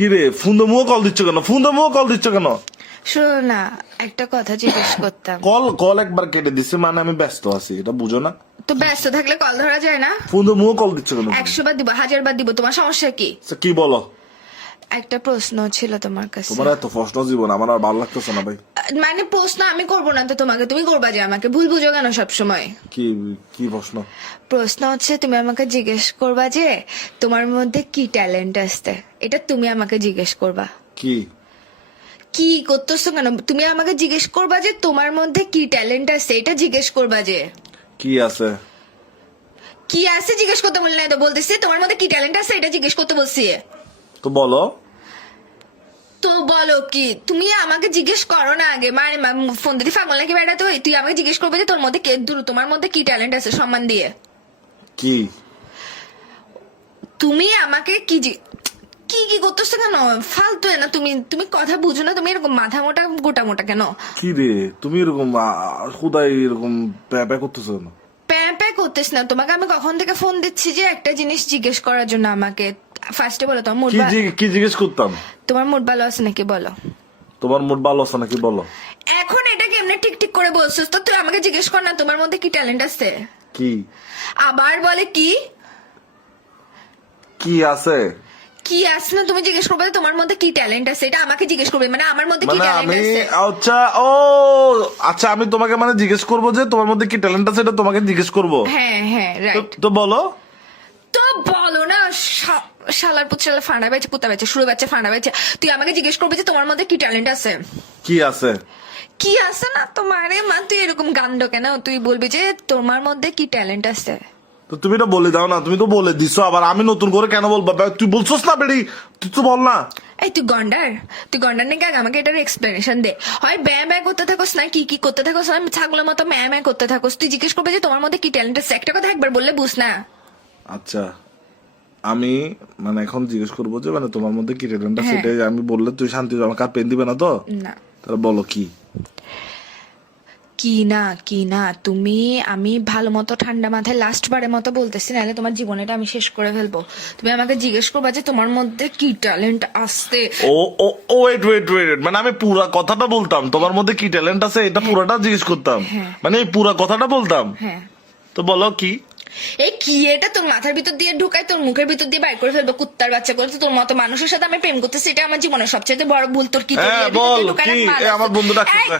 কি রে ফোন তো মুখ কল দিচ্ছ কেন? ফোন তো মুখ কল দিচ্ছ কেন? শোনো না, একটা কথা জিজ্ঞেস করতাম। কল একবার কেটে দিচ্ছে, মানে আমি ব্যস্ত আছি, এটা বুঝো না? তো ব্যস্ত থাকলে কল ধরা যায় না? ফোন তো মুখ কল দিচ্ছ কেন? 100 বার দিব, 1000 বার দিব, তোমার সমস্যা কি? আচ্ছা, কি বলো? একটা প্রশ্ন ছিল তোমার কাছে। তোমার এত প্রশ্ন জীবন আমার আর ভালো লাগতেছে না ভাই। মানে প্রশ্ন আমি করবো না তো তোমাকে, তুমি করবা যে আমাকে ভুল বুঝো কেন সবসময়? কি কি প্রশ্ন? প্রশ্ন হচ্ছে তুমি আমাকে জিজ্ঞেস করবা যে তোমার মধ্যে কি ট্যালেন্ট আছে, এটা তুমি আমাকে জিজ্ঞেস করবা। কি কি করতেছো কেন? তুমি আমাকে জিজ্ঞেস করবা যে তোমার মধ্যে কি ট্যালেন্ট আছে, এটা জিজ্ঞেস করবা যে কি আছে? কি আছে জিজ্ঞেস করতে বললে না তো, বলতেছি তোমার মধ্যে কি ট্যালেন্ট আছে এটা জিজ্ঞেস করতে বলছি। তো বলো। তো বলো কি? তুমি আমাকে জিজ্ঞেস করো না আগে, মানে ফোন দিতে পাগল নাকি বেটা? তুই আমাকে জিজ্ঞেস করবে যে তোর মধ্যে তোমার মধ্যে কি ট্যালেন্ট আছে, সম্মান দিয়ে। কি তুমি আমাকে কি কি কি করতেছো কেন? ফালতু না, তুমি তুমি কথা বুঝো না, তুমি এরকম মাথা মোটা গোটা মোটা কেন? কি রে তুমি এরকম খুদাই এরকম প্যা করতেছো কেন? প্যাঁ প্যাঁ করতেছ না, তোমাকে আমি কখন থেকে ফোন দিচ্ছি যে একটা জিনিস জিজ্ঞেস করার জন্য আমাকে। ফার্স্টে বলো তোমার মুড কি জিজ্ঞেস করতাম? তোমার মুড ভালো আছে নাকি বলো। তোমার মুড ভালো আছে নাকি বলো। এখন এটা কেমনে ঠিক ঠিক করে বলছিস? তো তুই আমাকে জিজ্ঞেস কর না তোমার মধ্যে কি ট্যালেন্ট আছে। কি আবার বলে কি কি আছে? কি আছে না, তুমি জিজ্ঞেস করবে যে তোমার মধ্যে কি ট্যালেন্ট আছে, এটা আমাকে জিজ্ঞেস করবে, মানে আমার মধ্যে কি মানে ট্যালেন্ট আমি আছে। আচ্ছা আচ্ছা আমি তোমাকে মানে জিজ্ঞেস করবো যে তোমার মধ্যে কি ট্যালেন্ট আছে, এটা তোমাকে জিজ্ঞেস করবো। হ্যাঁ হ্যাঁ রাইট। তো বলো। তো বলো না, শালার পুত শালা ফাঁড়া বেচে পুতা বেচে শুরু বেচে ফাঁড়া বেচে, তুই আমাকে জিজ্ঞেস করবি যে তোমার মধ্যে কি ট্যালেন্ট আছে। কি আছে? কি আছে না তোমারে মা, তুই এরকম গান্ড কেন? তুই বলবি যে তোমার মধ্যে কি ট্যালেন্ট আছে। তো তুমি এটা বলে দাও না, তুমি তো বলে দিছো, আবার আমি নতুন করে কেন বলবো? তুই বলছোস না বেড়ি, তুই তো বল না। এই তুই গন্ডার নাকি? আগে আমাকে এটার এক্সপ্লেনেশন দে। হয় ব্যয় ব্যয় করতে থাকোস না কি কি করতে থাকোস, না ছাগলের মতো ম্যায় ম্যায় করতে থাকোস। তুই জিজ্ঞেস করবে যে তোমার মধ্যে কি ট্যালেন্ট আছে, একটা কথা একবার বললে বুঝ না। আচ্ছা আমি মানে এখন জিজ্ঞেস করবো যে মানে তোমার মধ্যে কি ট্যালেন্ট আছে, হ্যাঁ। সেটাই আমি বললে তুই শান্তি আমাকে আর পেন দিবে না তো? না তাহলে বলো কি। কি না তুমি, আমি ভালো মতো ঠান্ডা মাথায় লাস্ট বারের মতো বলতেছি, নাহলে তোমার জীবনটা আমি শেষ করে ফেলবো। তুমি আমাকে জিজ্ঞেস করবা যে তোমার মধ্যে কি ট্যালেন্ট আছে। ও ও ও ওয়েট মানে আমি পুরা কথাটা বলতাম, তোমার মধ্যে কি ট্যালেন্ট আছে এটা পুরাটা জিজ্ঞেস করতাম, হ্যাঁ। মানে এই পুরা কথাটা বলতাম। হ্যাঁ। তো বলো কি। এই কি এটা তোর মাথার ভিতর দিয়ে ঢুকাই তোর মুখের ভিতর দিয়ে বাইর করে ফেলবো কুত্তার বাচ্চা করে। তো তোর মতো মানুষের সাথে আমি প্রেম করতেছি, এটা আমার জীবনের সবচেয়ে বড় ভুল। তোর কি তোর হ্যাঁ এর ভিতর দিয়ে বল ঢুকায় কি। রাখ, মাল আছে। আমার বন্ধু ডাকতেছে। এই,